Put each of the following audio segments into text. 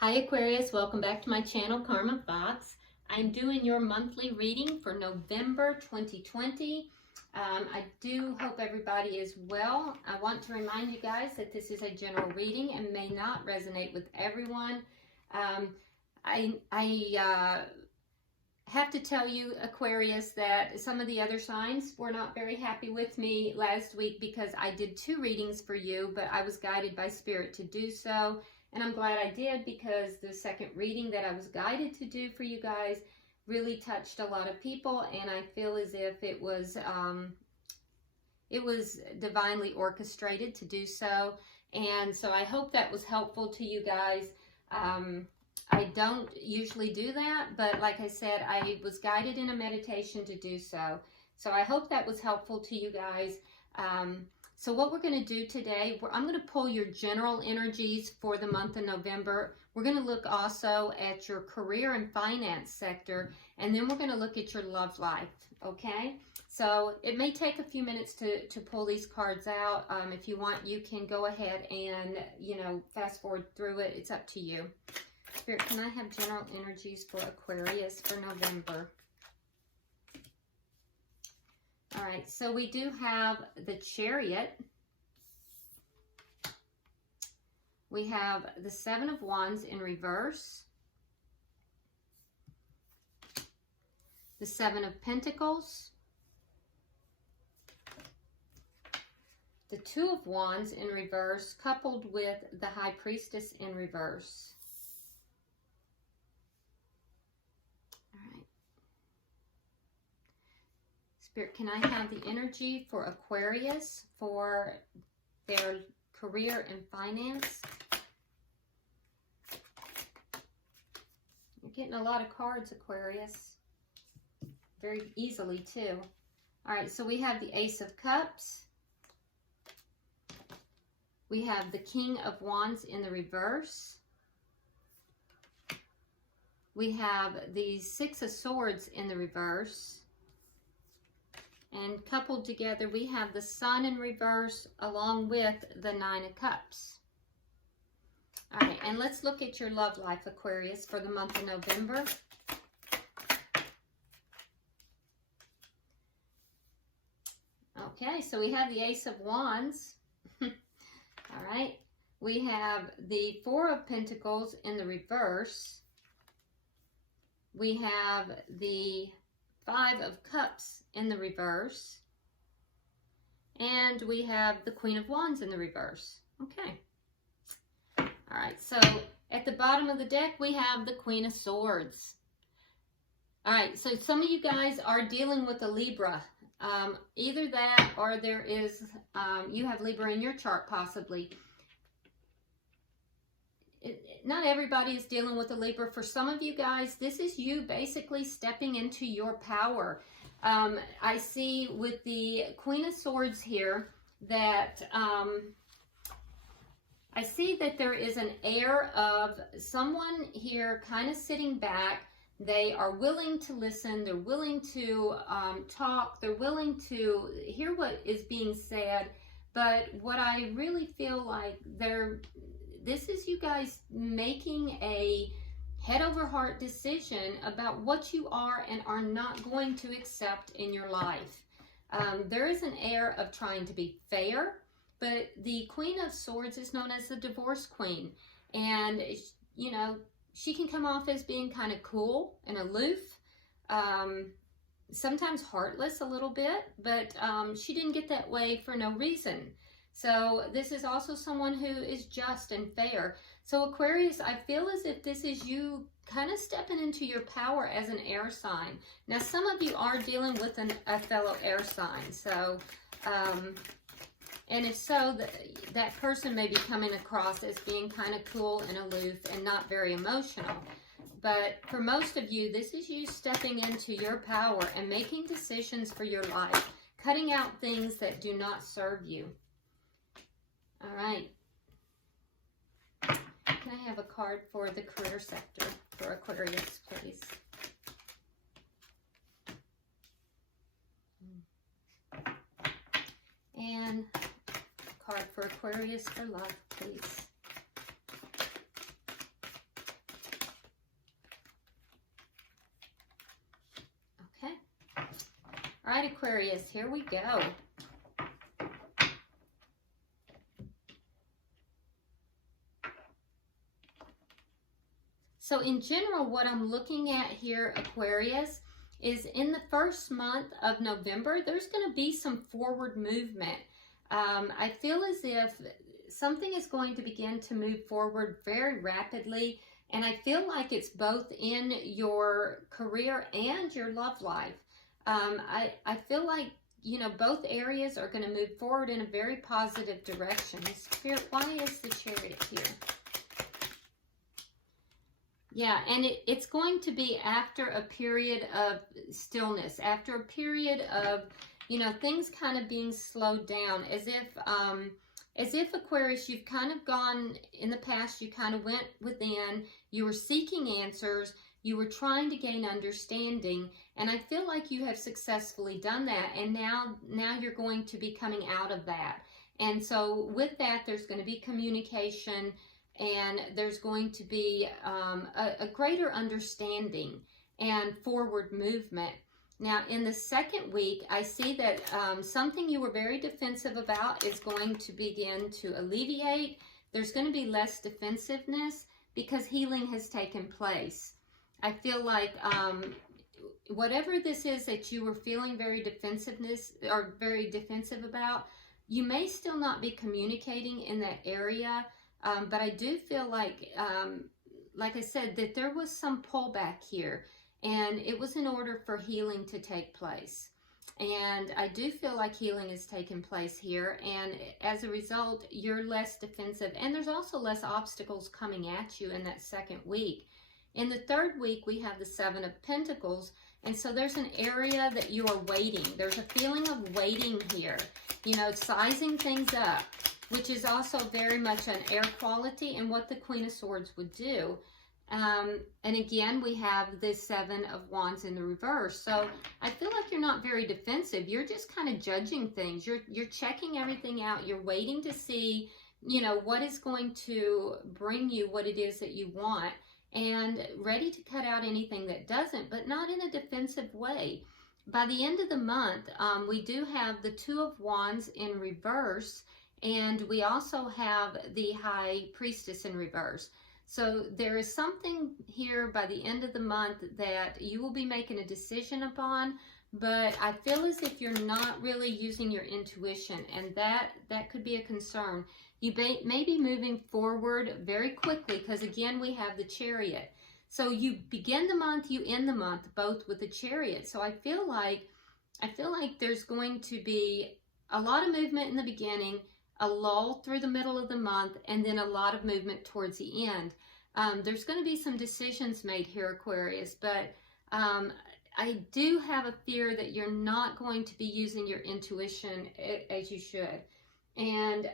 Hi Aquarius, welcome back to my channel, Karma Thoughts. I'm doing your monthly reading for November 2020. I do hope everybody is well. I want to remind you guys that this is a general reading and may not resonate with everyone. I have to tell you, Aquarius, that some of the other signs were not very happy with me last week because I did 2 readings for you, but I was guided by Spirit to do so. And I'm glad I did, because the second reading that I was guided to do for you guys really touched a lot of people, and I feel as if it was divinely orchestrated to do so. And so I hope that was helpful to you guys. I don't usually do that, but like I said, I was guided in a meditation to do so. So I hope that was helpful to you guys. So what we're going to do today, I'm going to pull your general energies for the month of November. We're going to look also at your career and finance sector, and then we're going to look at your love life, okay? So it may take a few minutes to pull these cards out. If you want, you can go ahead and, fast forward through it. It's up to you. Spirit, can I have general energies for Aquarius for November? All right, so we do have the Chariot. We have the 7 of Wands in reverse. The 7 of Pentacles. The 2 of Wands in reverse, coupled with the High Priestess in reverse. Spirit, can I have the energy for Aquarius for their career and finance? You're getting a lot of cards, Aquarius. Very easily, too. All right, so we have the Ace of Cups. We have the King of Wands in the reverse. We have the 6 of Swords in the reverse. And coupled together, we have the Sun in reverse along with the 9 of Cups. All right, and let's look at your love life, Aquarius, for the month of November. Okay, so we have the Ace of Wands. All right, we have the 4 of Pentacles in the reverse. We have the 5 of Cups in the reverse. And we have the Queen of Wands in the reverse. Okay. All right, so at the bottom of the deck, we have the Queen of Swords. All right, so some of you guys are dealing with a Libra. Either that or there is, you have Libra in your chart possibly. Not everybody is dealing with a Libra. For some of you guys, this is you basically stepping into your power. I see with the Queen of Swords here that I see that there is an air of someone here kind of sitting back. They are willing to listen. They're willing to talk. They're willing to hear what is being said. But what I really feel like this is you guys making a head over heart decision about what you are and are not going to accept in your life. There is an air of trying to be fair, but the Queen of Swords is known as the divorce queen. And, she can come off as being kind of cool and aloof, sometimes heartless a little bit, but she didn't get that way for no reason. So this is also someone who is just and fair. So Aquarius, I feel as if this is you kind of stepping into your power as an air sign. Now, some of you are dealing with a fellow air sign. So, and if so, that person may be coming across as being kind of cool and aloof and not very emotional. But for most of you, this is you stepping into your power and making decisions for your life, cutting out things that do not serve you. All right. Can I have a card for the career sector for Aquarius, please? And a card for Aquarius for love, please. All right, Aquarius, here we go. So in general, what I'm looking at here, Aquarius, is in the first month of November, there's going to be some forward movement. I feel as if something is going to begin to move forward very rapidly, and I feel like it's both in your career and your love life. I feel like, you know, both areas are going to move forward in a very positive direction. Spirit, why is the Chariot here? Yeah, and it's going to be after a period of stillness, after a period of, you know, things kind of being slowed down, as if Aquarius, you've kind of gone, in the past, you kind of went within, you were seeking answers, you were trying to gain understanding, and I feel like you have successfully done that, and now you're going to be coming out of that. And so with that, there's going to be communication, and there's going to be a greater understanding and forward movement. Now, in the second week, I see that something you were very defensive about is going to begin to alleviate. There's going to be less defensiveness because healing has taken place. I feel like whatever this is that you were feeling very defensive about, you may still not be communicating in that area. But I do feel like I said, that there was some pullback here, and it was in order for healing to take place. And I do feel like healing is taking place here, and as a result, you're less defensive, and there's also less obstacles coming at you in that second week. In the third week, we have the Seven of Pentacles, and so there's an area that you are waiting. There's a feeling of waiting here, you know, sizing things up, which is also very much an air quality and what the Queen of Swords would do. And again, we have the Seven of Wands in the reverse. So I feel like you're not very defensive. You're just kind of judging things. You're checking everything out. You're waiting to see, you know, what is going to bring you what it is that you want, and ready to cut out anything that doesn't, but not in a defensive way. By the end of the month, we do have the Two of Wands in reverse, and we also have the High Priestess in reverse. So there is something here by the end of the month that you will be making a decision upon, but I feel as if you're not really using your intuition, and that could be a concern. You may be moving forward very quickly because, again, we have the Chariot. So you begin the month, you end the month, both with the Chariot. So I feel like there's going to be a lot of movement in the beginning, a lull through the middle of the month, and then a lot of movement towards the end. There's going to be some decisions made here, Aquarius, but I do have a fear that you're not going to be using your intuition as you should. And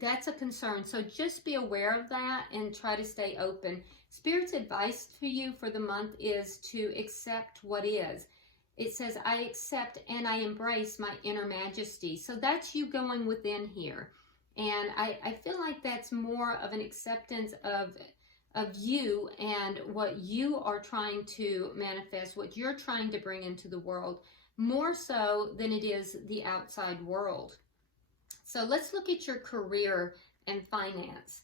that's a concern. So just be aware of that and try to stay open. Spirit's advice to you for the month is to accept what is. It says, I accept and I embrace my inner majesty. So that's you going within here. And I feel like that's more of an acceptance of you and what you are trying to manifest, what you're trying to bring into the world, more so than it is the outside world. So let's look at your career and finance.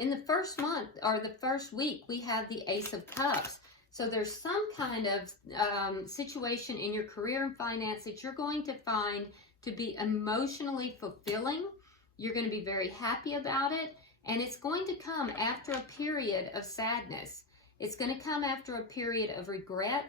In the first month, or the first week, we have the Ace of Cups. So there's some kind of situation in your career and finance that you're going to find to be emotionally fulfilling. You're going to be very happy about it. And it's going to come after a period of sadness. It's going to come after a period of regret,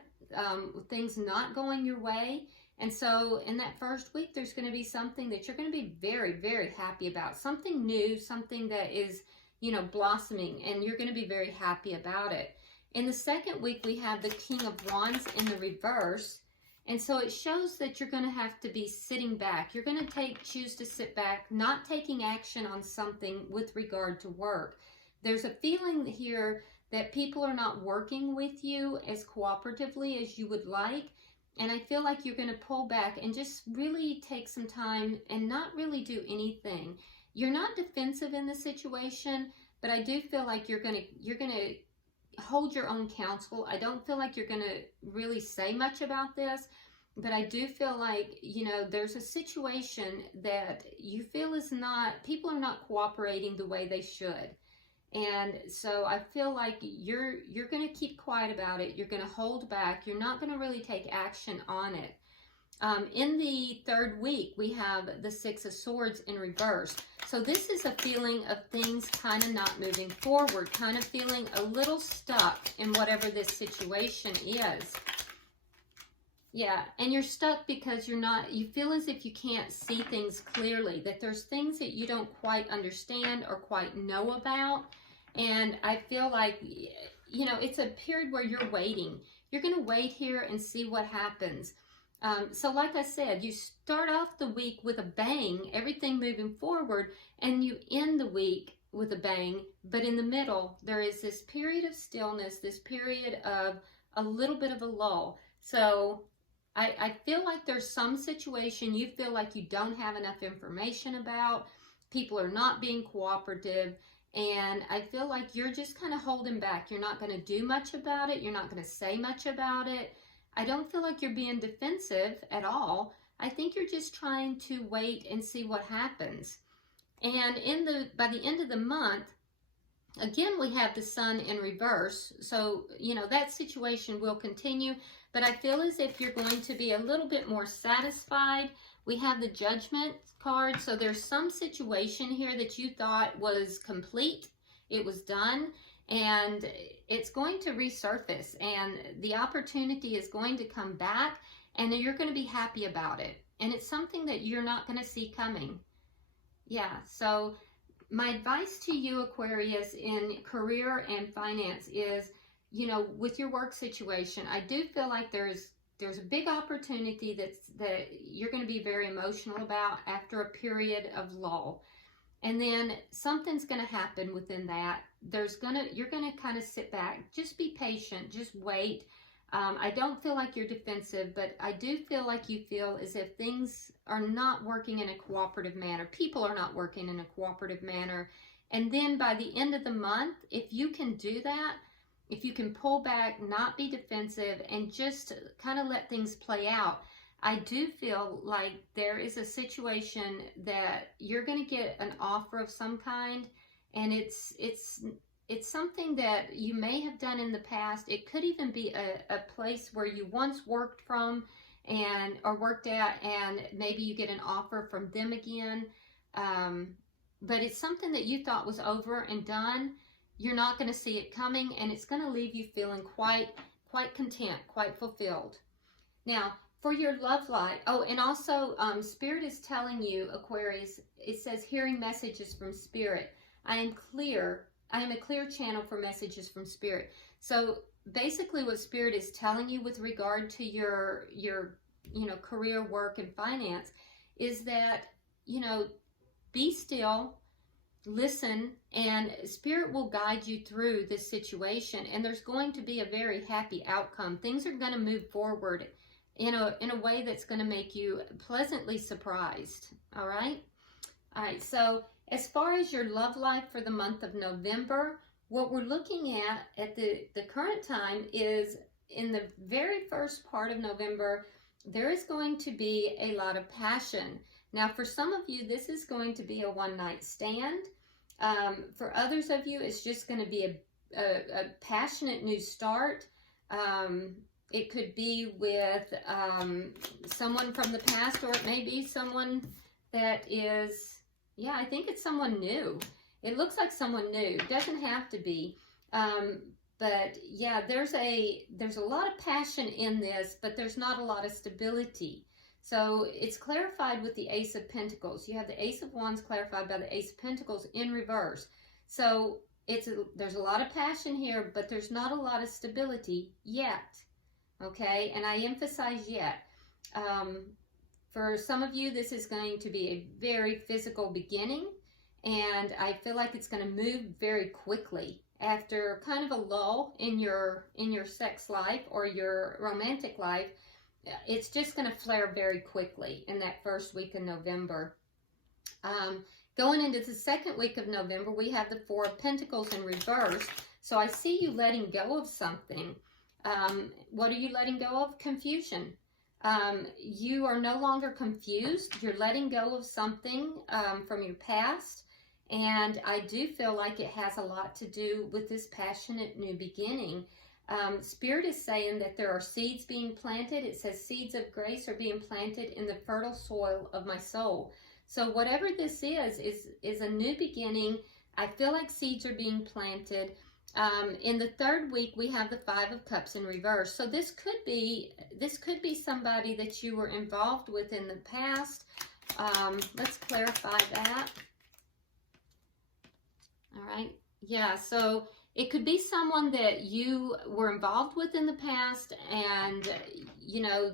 things not going your way. And so in that first week, there's going to be something that you're going to be very, very happy about. Something new, something that is, you know, blossoming, and you're going to be very happy about it. In the second week, we have the King of Wands in the reverse. And so it shows that you're going to have to be sitting back. You're going to choose to sit back, not taking action on something with regard to work. There's a feeling here that people are not working with you as cooperatively as you would like. And I feel like you're going to pull back and just really take some time and not really do anything. You're not defensive in the situation, but I do feel like you're going to hold your own counsel. I don't feel like you're going to really say much about this, but I do feel like, you know, there's a situation that you feel is not, people are not cooperating the way they should. And so I feel like you're going to keep quiet about it. You're going to hold back. You're not going to really take action on it. In the third week, we have the Six of Swords in reverse. So this is a feeling of things kind of not moving forward, kind of feeling a little stuck in whatever this situation is. Yeah, and you're stuck because you feel as if you can't see things clearly, that there's things that you don't quite understand or quite know about. And I feel like, you know, it's a period where you're waiting. You're going to wait here and see what happens. So like I said, you start off the week with a bang, everything moving forward, and you end the week with a bang. But in the middle, there is this period of stillness, this period of a little bit of a lull. So I feel like there's some situation you feel like you don't have enough information about. People are not being cooperative. And I feel like you're just kind of holding back. You're not going to do much about it. You're not going to say much about it. I don't feel like you're being defensive at all. I think you're just trying to wait and see what happens. And by the end of the month, again, we have the Sun in reverse. So, you know, that situation will continue. But I feel as if you're going to be a little bit more satisfied. We have the Judgment card. So there's some situation here that you thought was complete. It was done. And it's going to resurface. And the opportunity is going to come back. And you're going to be happy about it. And it's something that you're not going to see coming. Yeah, so my advice to you, Aquarius, in career and finance is, you know, with your work situation, I do feel like there's a big opportunity that you're going to be very emotional about after a period of lull. And then something's going to happen within that. You're going to kind of sit back, just be patient, just wait. I don't feel like you're defensive, but I do feel like you feel as if things are not working in a cooperative manner. People are not working in a cooperative manner. And then by the end of the month, if you can do that, if you can pull back, not be defensive, and just kind of let things play out, I do feel like there is a situation that you're going to get an offer of some kind, and it's something that you may have done in the past. It could even be a place where you once worked from or worked at, and maybe you get an offer from them again. But it's something that you thought was over and done. You're not going to see it coming, and it's going to leave you feeling quite content, quite fulfilled. Now, for your love life, oh, and also Spirit is telling you, Aquarius, it says hearing messages from Spirit. I am a clear channel for messages from Spirit. So basically what Spirit is telling you with regard to your career, work, and finance is that, be still, listen, and Spirit will guide you through this situation, and there's going to be a very happy outcome. Things are going to move forward in a way that's going to make you pleasantly surprised. All right? All right, so as far as your love life for the month of November, what we're looking at the current time is in the very first part of November, there is going to be a lot of passion. Now, for some of you, this is going to be a one-night stand. For others of you, it's just going to be a passionate new start. It could be with someone from the past, or it may be someone that is, yeah, I think it's someone new. It looks like someone new. It doesn't have to be. But yeah, there's a lot of passion in this, but there's not a lot of stability. So it's clarified with the Ace of Pentacles. You have the Ace of Wands clarified by the Ace of Pentacles in reverse. So there's a lot of passion here, but there's not a lot of stability yet. Okay, and I emphasize yet. For some of you, this is going to be a very physical beginning, and I feel like it's going to move very quickly after kind of a lull in your sex life or your romantic life. It's just going to flare very quickly in that first week of November. Going into the second week of November, we have the Four of Pentacles in reverse. So I see you letting go of something. What are you letting go of? Confusion. You are no longer confused. You're letting go of something from your past. And I do feel like it has a lot to do with this passionate new beginning. Spirit is saying that there are seeds being planted. It says seeds of grace are being planted in the fertile soil of my soul. So whatever this is a new beginning. I feel like seeds are being planted. In the third week, we have the Five of Cups in reverse. So this could be somebody that you were involved with in the past. Let's clarify that. All right. Yeah, so it could be someone that you were involved with in the past, and, you know,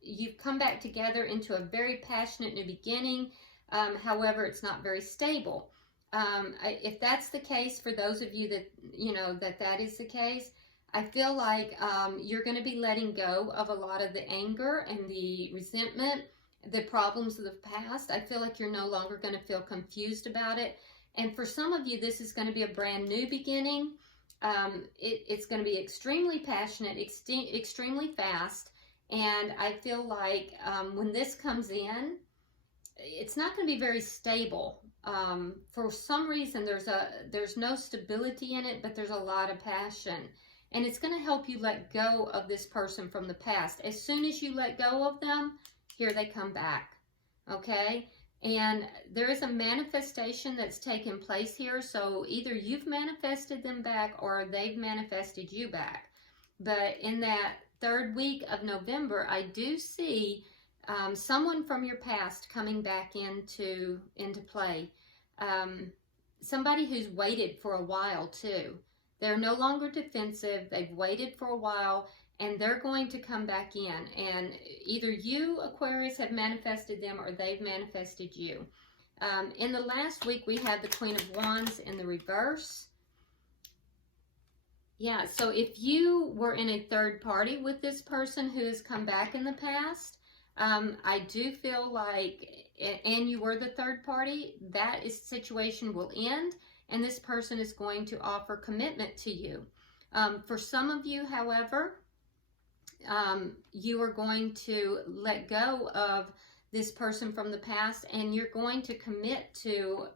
you've come back together into a very passionate new beginning. However, it's not very stable. If that's the case, for those of you that, you know, that is the case, I feel like you're going to be letting go of a lot of the anger and the resentment, the problems of the past. I feel like you're no longer going to feel confused about it. And for some of you, this is going to be a brand new beginning. It's going to be extremely passionate, extremely fast. And I feel like when this comes in, it's not going to be very stable. For some reason, there's no stability in it, but there's a lot of passion. And it's going to help you let go of this person from the past. As soon as you let go of them, here they come back. Okay? And there is a manifestation that's taken place here. So either you've manifested them back or they've manifested you back. But in that third week of November, I do see someone from your past coming back into play. Somebody who's waited for a while too. They're no longer defensive. They've waited for a while, and they're going to come back in. And either you, Aquarius, have manifested them or they've manifested you. In the last week, we had the Queen of Wands in the reverse. Yeah, so if you were in a third party with this person who has come back in the past, I do feel like, and you were the third party, that situation will end, and this person is going to offer commitment to you. For some of you, however, you are going to let go of this person from the past, and you're going to commit to,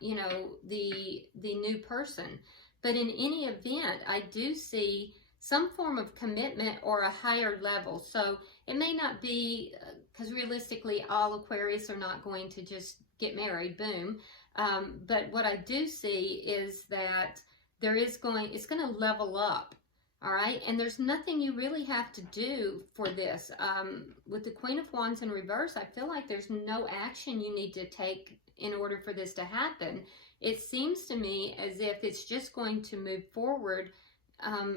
you know, the new person. But in any event, I do see some form of commitment or a higher level. So it may not be, because realistically, all Aquarius are not going to just get married, boom. But what I do see is that it's going to level up. All right, and there's nothing you really have to do for this. With the Queen of Wands in reverse, I feel like there's no action you need to take in order for this to happen. It seems to me as if it's just going to move forward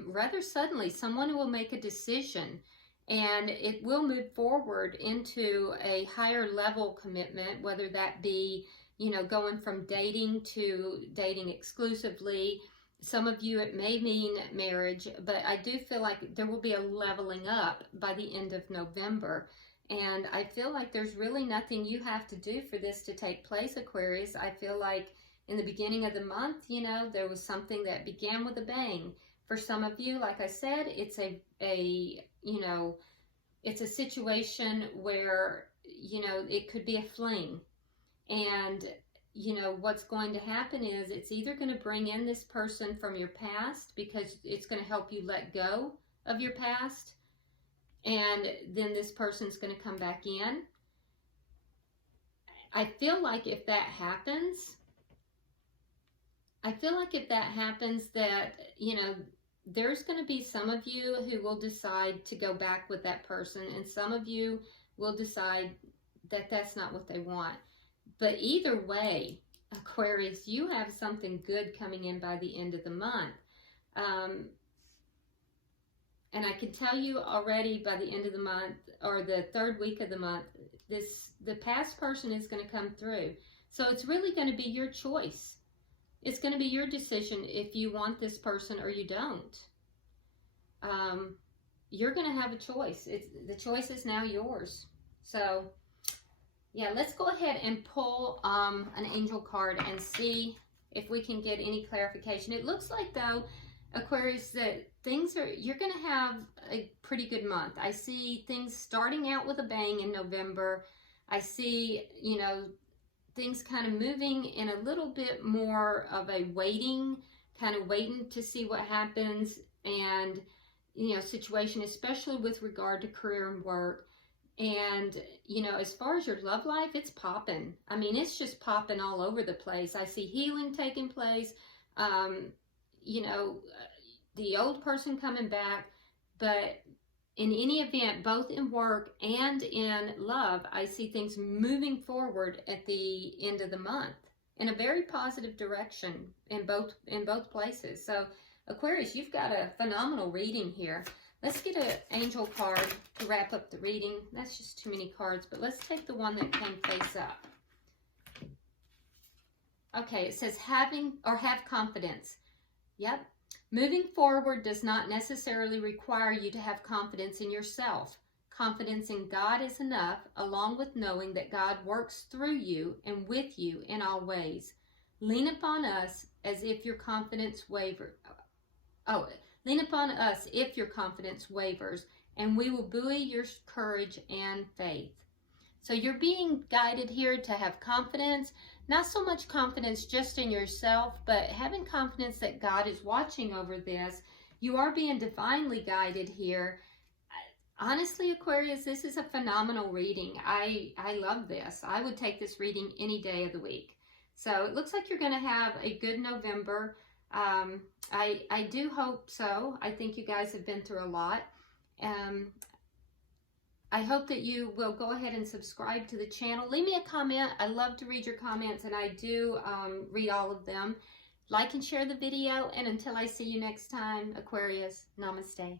rather suddenly. Someone will make a decision, and it will move forward into a higher level commitment, whether that be, you know, going from dating to dating exclusively. Some of you, it may mean marriage, but I do feel like there will be a leveling up by the end of November. And I feel like there's really nothing you have to do for this to take place, Aquarius. I feel like in the beginning of the month, you know, there was something that began with a bang. For some of you, like I said, it's you know, it's a situation where, you know, it could be a fling. And you know, what's going to happen is it's either going to bring in this person from your past because it's going to help you let go of your past, and then this person's going to come back in. I feel like if that happens, that, you know, there's going to be some of you who will decide to go back with that person, and some of you will decide that that's not what they want. But either way, Aquarius, you have something good coming in by the end of the month. And I can tell you already by the end of the month, or the third week of the month, the past person is going to come through. So it's really going to be your choice. It's going to be your decision if you want this person or you don't. You're going to have a choice. The choice is now yours. So yeah, let's go ahead and pull an angel card and see if we can get any clarification. It looks like, though, Aquarius, that you're going to have a pretty good month. I see things starting out with a bang in November. I see, you know, things kind of moving in a little bit more of a waiting, kind of waiting to see what happens, and, you know, situation, especially with regard to career and work. And, you know, as far as your love life, it's popping. I mean, it's just popping all over the place. I see healing taking place, you know, the old person coming back, but in any event, both in work and in love, I see things moving forward at the end of the month in a very positive direction in both places. So Aquarius, you've got a phenomenal reading here. Let's get an angel card to wrap up the reading. That's just too many cards, but let's take the one that came face up. Okay, it says have confidence. Yep. Moving forward does not necessarily require you to have confidence in yourself. Confidence in God is enough, along with knowing that God works through you and with you in all ways. Lean upon us as if your confidence wavers. Lean upon us if your confidence wavers, and we will buoy your courage and faith. So you're being guided here to have confidence, not so much confidence just in yourself, but having confidence that God is watching over this. You are being divinely guided here. Honestly, Aquarius, this is a phenomenal reading. I love this. I would take this reading any day of the week. So it looks like you're going to have a good November. I do hope so. I think you guys have been through a lot. I hope that you will go ahead and subscribe to the channel. Leave me a comment. I love to read your comments, and I do read all of them. Like and share the video, and until I see you next time, Aquarius, namaste.